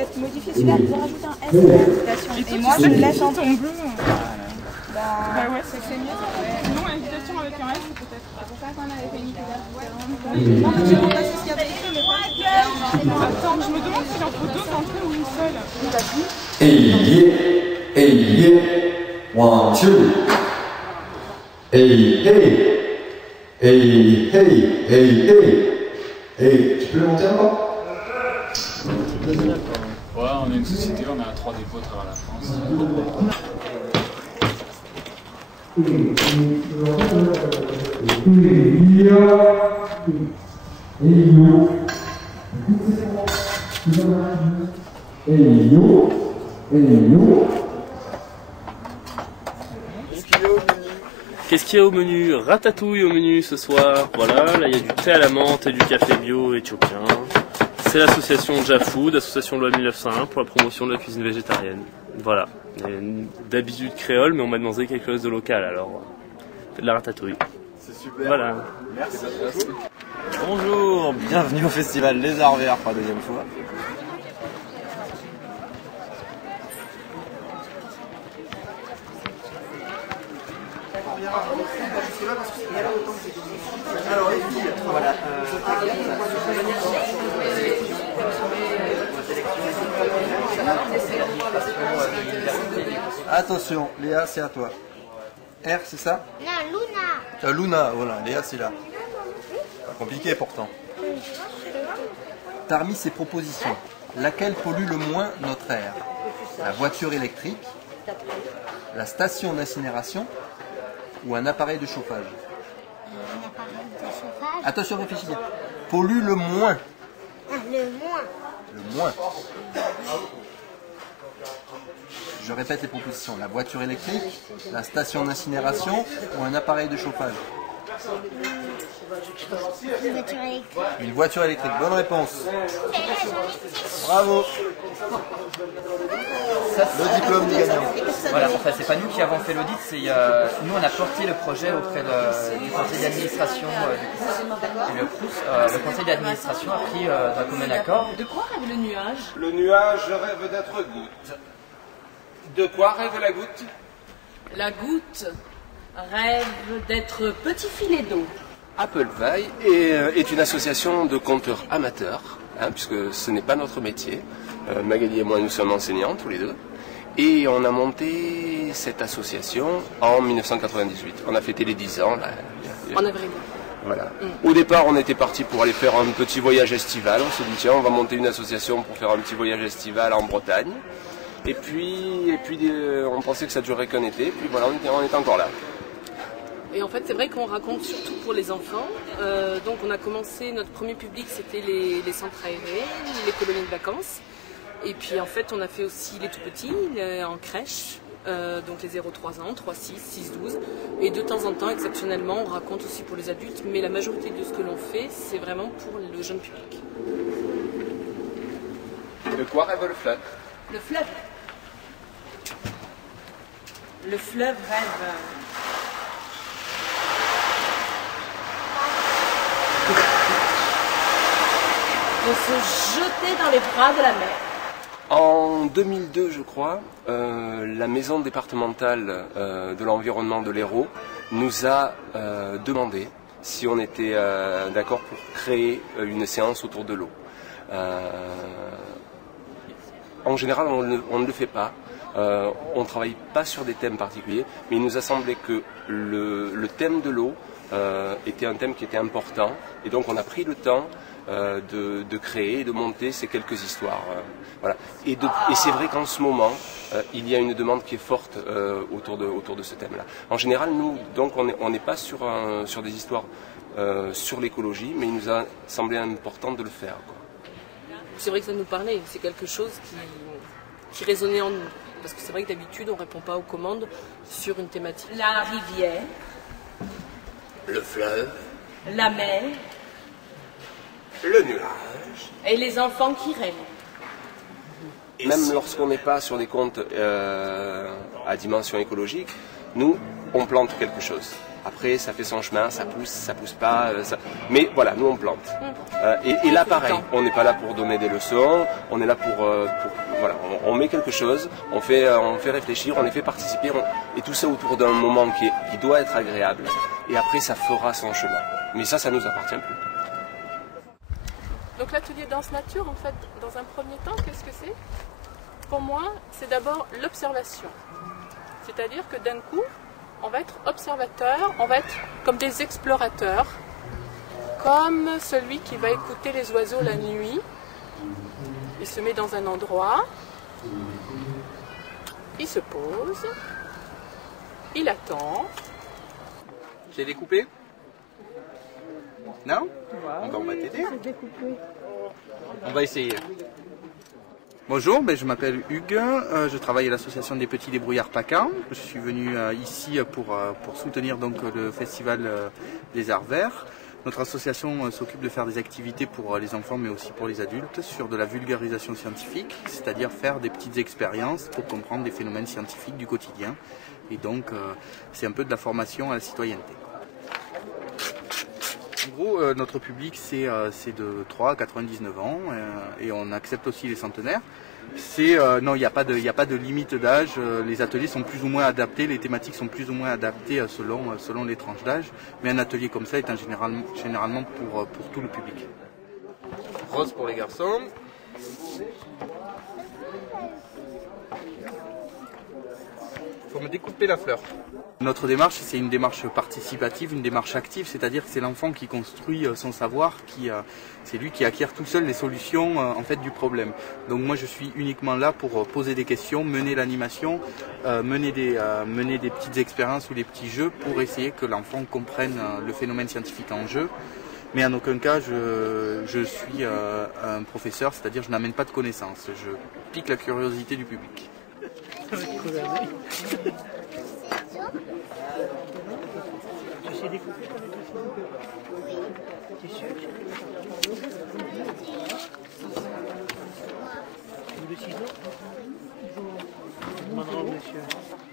peut-être modifier celui-là pour rajouter un S à l'invitation. Et moi, je le laisse en bleu. Bah ouais, c'est mieux. Sinon, invitation avec un S, peut-être. C'est pour ça qu'on avait fait une non, mais j'ai remplacé ce qu'il y avait écrit, mais pas. Attends, je me demande s'il en faut deux entrées ou une seule. Hey, 1, 2. Hey, tu peux le monter encore? Ouais, on est une société, on a 3 dépôts à travers la France. Qu'est-ce qu'il y a au menu? Ratatouille au menu ce soir. Voilà, là il y a du thé à la menthe et du café bio éthiopien. C'est l'association Jafood, association loi 1901 pour la promotion de la cuisine végétarienne. Voilà, d'habitude créole, mais on m'a demandé quelque chose de local, alors de la ratatouille. C'est super. Voilà. Merci. Bonjour, bienvenue au festival Les Arts Verts pour la deuxième fois. Alors les filles, voilà. Attention, Léa, c'est à toi. R, c'est ça? Non, Luna. Luna, voilà, Léa, c'est là. Pas compliqué pourtant. Parmi ces propositions, laquelle pollue le moins notre air? La voiture électrique, la station d'incinération ou un appareil de chauffage? Un appareil de chauffage. Attention, réfléchis bien. Pollue le moins. Ah, le moins. Le moins. Je répète les propositions. La voiture électrique, la station d'incinération ou un appareil de chauffage? Une voiture électrique. Une voiture électrique. Bonne réponse. Bravo. Le diplôme du gagnant. Voilà, enfin c'est pas nous qui avons fait l'audit, nous on a porté le projet auprès du conseil d'administration et le conseil d'administration a pris d'un commun accord. De quoi rêve le nuage? Le nuage rêve d'être goutte. De quoi rêve la goutte? La goutte rêve d'être petit filet d'eau. Appleby est une association de conteurs amateurs, puisque ce n'est pas notre métier. Magali et moi, nous sommes enseignants tous les deux. Et on a monté cette association en 1998. On a fêté les 10 ans. Là. En avril. Voilà. Au départ, on était parti pour aller faire un petit voyage estival. On s'est dit, tiens, on va monter une association pour faire un petit voyage estival en Bretagne. Et puis on pensait que ça durerait qu'un été. Et puis voilà, on est encore là. Et en fait, c'est vrai qu'on raconte surtout pour les enfants. Donc on a commencé, notre premier public, c'était les centres aérés, les colonies de vacances. Et puis en fait, on a fait aussi les tout petits, en crèche, donc les 0-3 ans, 3-6, 6-12. Et de temps en temps, exceptionnellement, on raconte aussi pour les adultes, mais la majorité de ce que l'on fait, c'est vraiment pour le jeune public. De quoi rêve le fleuve? Le fleuve. Le fleuve rêve... de se jeter dans les bras de la mer. En 2002, je crois, la maison départementale de l'environnement de l'Hérault nous a demandé si on était d'accord pour créer une séance autour de l'eau. En général, on ne le fait pas. On ne travaille pas sur des thèmes particuliers, mais il nous a semblé que le thème de l'eau était un thème qui était important. Et donc on a pris le temps de créer et de monter ces quelques histoires. Voilà. Et c'est vrai qu'en ce moment, il y a une demande qui est forte autour de ce thème-là. En général, nous, donc, on n'est pas sur des histoires sur l'écologie, mais il nous a semblé important de le faire, quoi. C'est vrai que ça nous parlait, c'est quelque chose qui résonnait en nous. Parce que c'est vrai que d'habitude, on ne répond pas aux commandes sur une thématique. La rivière. Le fleuve. La mer. Le nuage. Et les enfants qui rêvent. Et même lorsqu'on n'est pas sur des comptes à dimension écologique, nous, on plante quelque chose. Après, ça fait son chemin, ça pousse pas. Mais voilà, nous on plante. Et là, pareil, on n'est pas là pour donner des leçons, on est là pour voilà, on met quelque chose, on fait réfléchir, on les fait participer, et tout ça autour d'un moment qui doit être agréable. Et après, ça fera son chemin. Mais ça nous appartient plus. Donc l'atelier danse nature, en fait, dans un premier temps, qu'est-ce que c'est? Pour moi, c'est d'abord l'observation. C'est-à-dire que d'un coup, on va être observateur, on va être comme des explorateurs, comme celui qui va écouter les oiseaux la nuit. Il se met dans un endroit, il se pose, il attend. J'ai découpé? Non? On va t'aider. On va essayer. Bonjour, je m'appelle Hugues, je travaille à l'association des Petits Débrouillards PACA. Je suis venu ici pour soutenir donc le festival des Arts Verts. Notre association s'occupe de faire des activités pour les enfants mais aussi pour les adultes sur de la vulgarisation scientifique, c'est-à-dire faire des petites expériences pour comprendre des phénomènes scientifiques du quotidien. Et donc c'est un peu de la formation à la citoyenneté. En gros, notre public c'est de 3 à 99 ans et on accepte aussi les centenaires. Non, il n'y a pas de limite d'âge. Les ateliers sont plus ou moins adaptés, les thématiques sont plus ou moins adaptées selon les tranches d'âge. Mais un atelier comme ça est généralement pour tout le public. Rose pour les garçons. Il faut me découper la fleur. Notre démarche, c'est une démarche participative, une démarche active, c'est-à-dire que c'est l'enfant qui construit son savoir, c'est lui qui acquiert tout seul les solutions en fait du problème. Donc moi je suis uniquement là pour poser des questions, mener l'animation, mener des petites expériences ou des petits jeux pour essayer que l'enfant comprenne le phénomène scientifique en jeu. Mais en aucun cas je suis un professeur, c'est-à-dire je n'amène pas de connaissances, je pique la curiosité du public. Tu sais découper avec le ciseau? T'es sûr que le ciseau? Non, monsieur.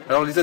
Alors les